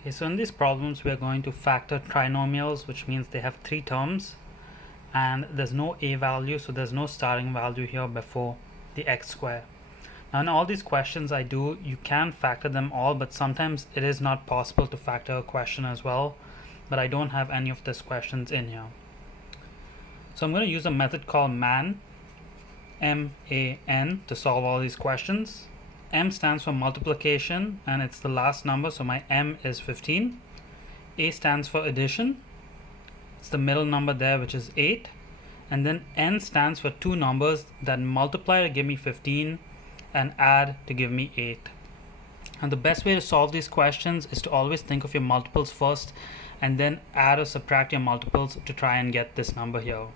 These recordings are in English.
Okay, so in these problems we are going to factor trinomials, which means they have three terms and there's no a value, so there's no starting value here before the x square. Now in all these questions you can factor them all, but sometimes it is not possible to factor a question as well, but I don't have any of these questions in here. So I'm going to use a method called MAN, M-A-N, to solve all these questions. M stands for multiplication and it's the last number, so my M is 15. A stands for addition, it's the middle number there, which is 8. And then N stands for two numbers that multiply to give me 15 and add to give me 8. And the best way to solve these questions is to always think of your multiples first and then add or subtract your multiples to try and get this number here.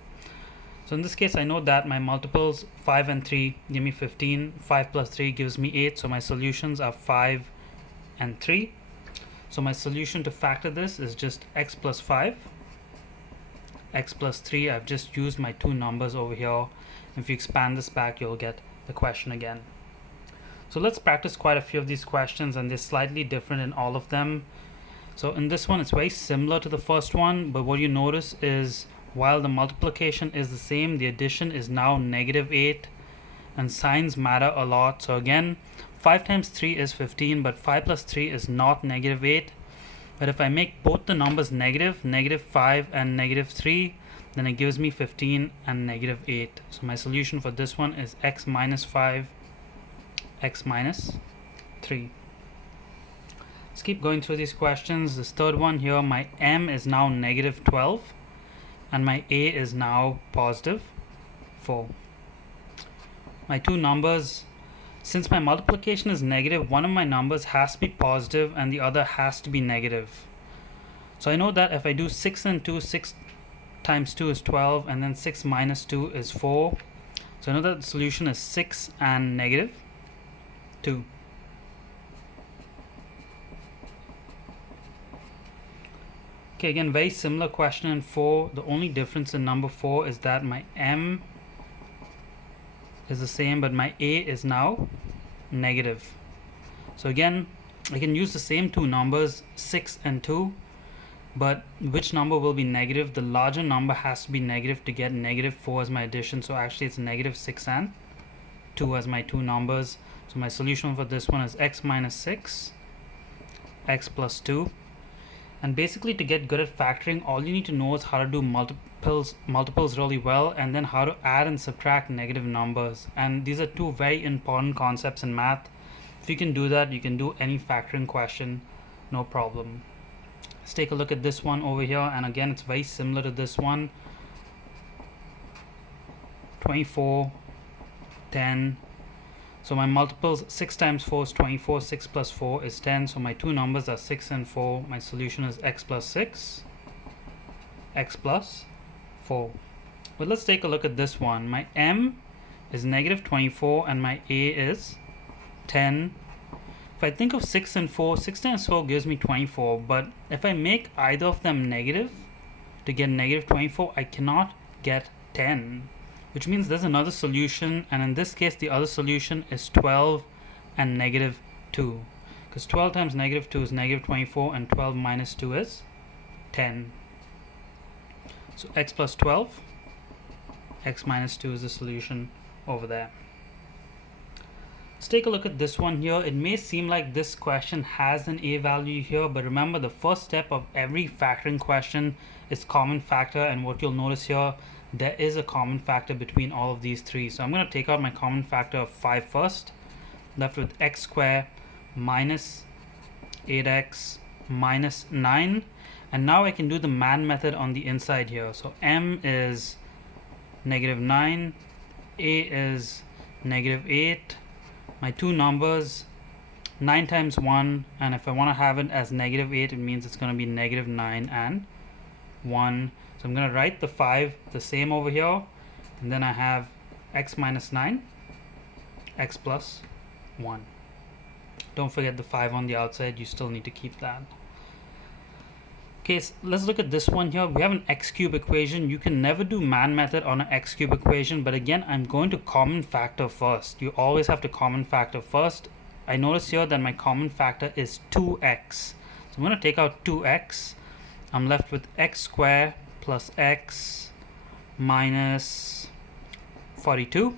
So in this case, I know that my multiples 5 and 3 give me 15. 5 plus 3 gives me 8. So my solutions are 5 and 3. So my solution to factor this is just x plus 5. X plus 3, I've just used my two numbers over here. If you expand this back, you'll get the question again. So let's practice quite a few of these questions, and they're slightly different in all of them. So in this one, it's very similar to the first one, but what you notice is while the multiplication is the same, the addition is now -8, and signs matter a lot. So again, 5 times 3 is 15, but 5 plus 3 is not -8. But if I make both the numbers negative, -5 and -3, then it gives me 15 and -8. So my solution for this one is x minus 5, x minus 3. Let's keep going through these questions. This third one here, my m is now -12. And my a is now positive 4. My two numbers, since my multiplication is negative, one of my numbers has to be positive and the other has to be negative. So I know that if I do 6 and 2, 6 times 2 is 12, and then 6 minus 2 is 4. So I know that the solution is 6 and -2. Okay, again, very similar question in 4. The only difference in number 4 is that my m is the same, but my a is now negative. So again, I can use the same two numbers, 6 and 2, but which number will be negative? The larger number has to be negative to get -4 as my addition. So actually it's -6 and 2 as my two numbers. So my solution for this one is x minus 6, x plus 2. And basically, to get good at factoring, all you need to know is how to do multiples really well, and then how to add and subtract negative numbers. And these are two very important concepts in math. If you can do that, you can do any factoring question, no problem. Let's take a look at this one over here, and again, it's very similar to this one. 24, 10. So my multiples, 6 times 4 is 24, 6 plus 4 is 10. So my two numbers are 6 and 4. My solution is x plus 6, x plus 4. But let's take a look at this one. My m is -24 and my a is 10. If I think of 6 and 4, 6 times 4 gives me 24. But if I make either of them negative to get -24, I cannot get 10. Which means there's another solution, and in this case the other solution is 12 and -2, because 12 times -2 is -24, and 12 minus 2 is 10. So x plus 12, x minus 2 is the solution over there. Let's take a look at this one here. It may seem like this question has an a value here, but remember, the first step of every factoring question is common factor, and what you'll notice here, there is a common factor between all of these three. So I'm going to take out my common factor of 5 first, left with x squared minus 8x minus 9. And now I can do the MAN method on the inside here. So m is -9, a is -8. My two numbers, 9 times 1, and if I want to have it as -8, it means it's going to be -9 and 1. So I'm going to write the 5 the same over here, and then I have x minus 9, x plus 1. Don't forget the 5 on the outside, you still need to keep that. Okay, so let's look at this one here. We have an x cube equation. You can never do MAN method on an x cube equation, but again, I'm going to common factor first. You always have to common factor first. I notice here that my common factor is 2x. So I'm going to take out 2x. I'm left with x squared plus x minus 42.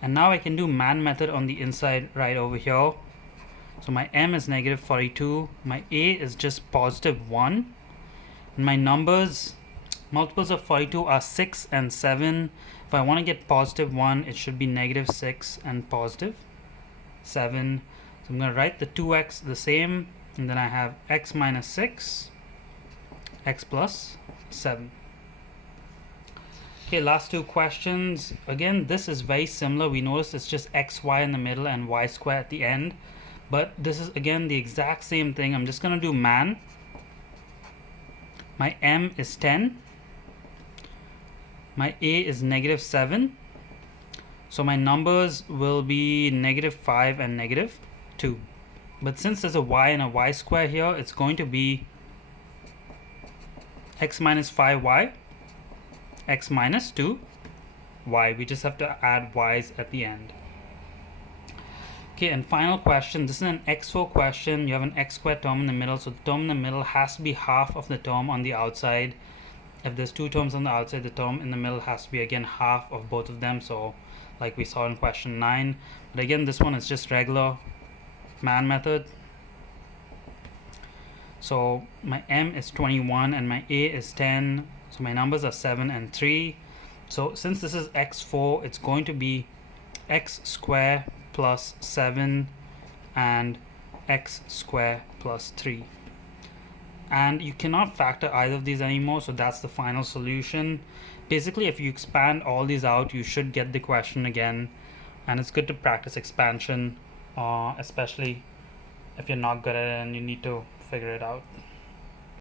And now I can do man method on the inside right over here. So my m is negative 42, my a is just positive 1, and my numbers, multiples of 42 are 6 and 7. If I want to get positive 1, it should be negative 6 and positive 7. So I'm going to write the 2x the same, and then I have x minus 6, x plus 7. Okay, last two questions. Again, this is very similar. We notice it's just xy in the middle and y square at the end. But this is again the exact same thing. I'm just going to do man. My m is 10. My a is negative 7. So my numbers will be negative 5 and negative 2. But since there's a y and a y square here, it's going to be x minus 5y, x minus 2y. We just have to add y's at the end. Okay, and final question. This is an x4 question. You have an x squared term in the middle, so the term in the middle has to be half of the term on the outside. If there's two terms on the outside, the term in the middle has to be again half of both of them, so like we saw in question 9. But again, this one is just regular man method. So my m is 21 and my a is 10, so my numbers are 7 and 3. So since this is x4, it's going to be x squared plus 7 and x squared plus 3. And you cannot factor either of these anymore, so that's the final solution. Basically, if you expand all these out, you should get the question again, and it's good to practice expansion, especially if you're not good at it and you need to figure it out.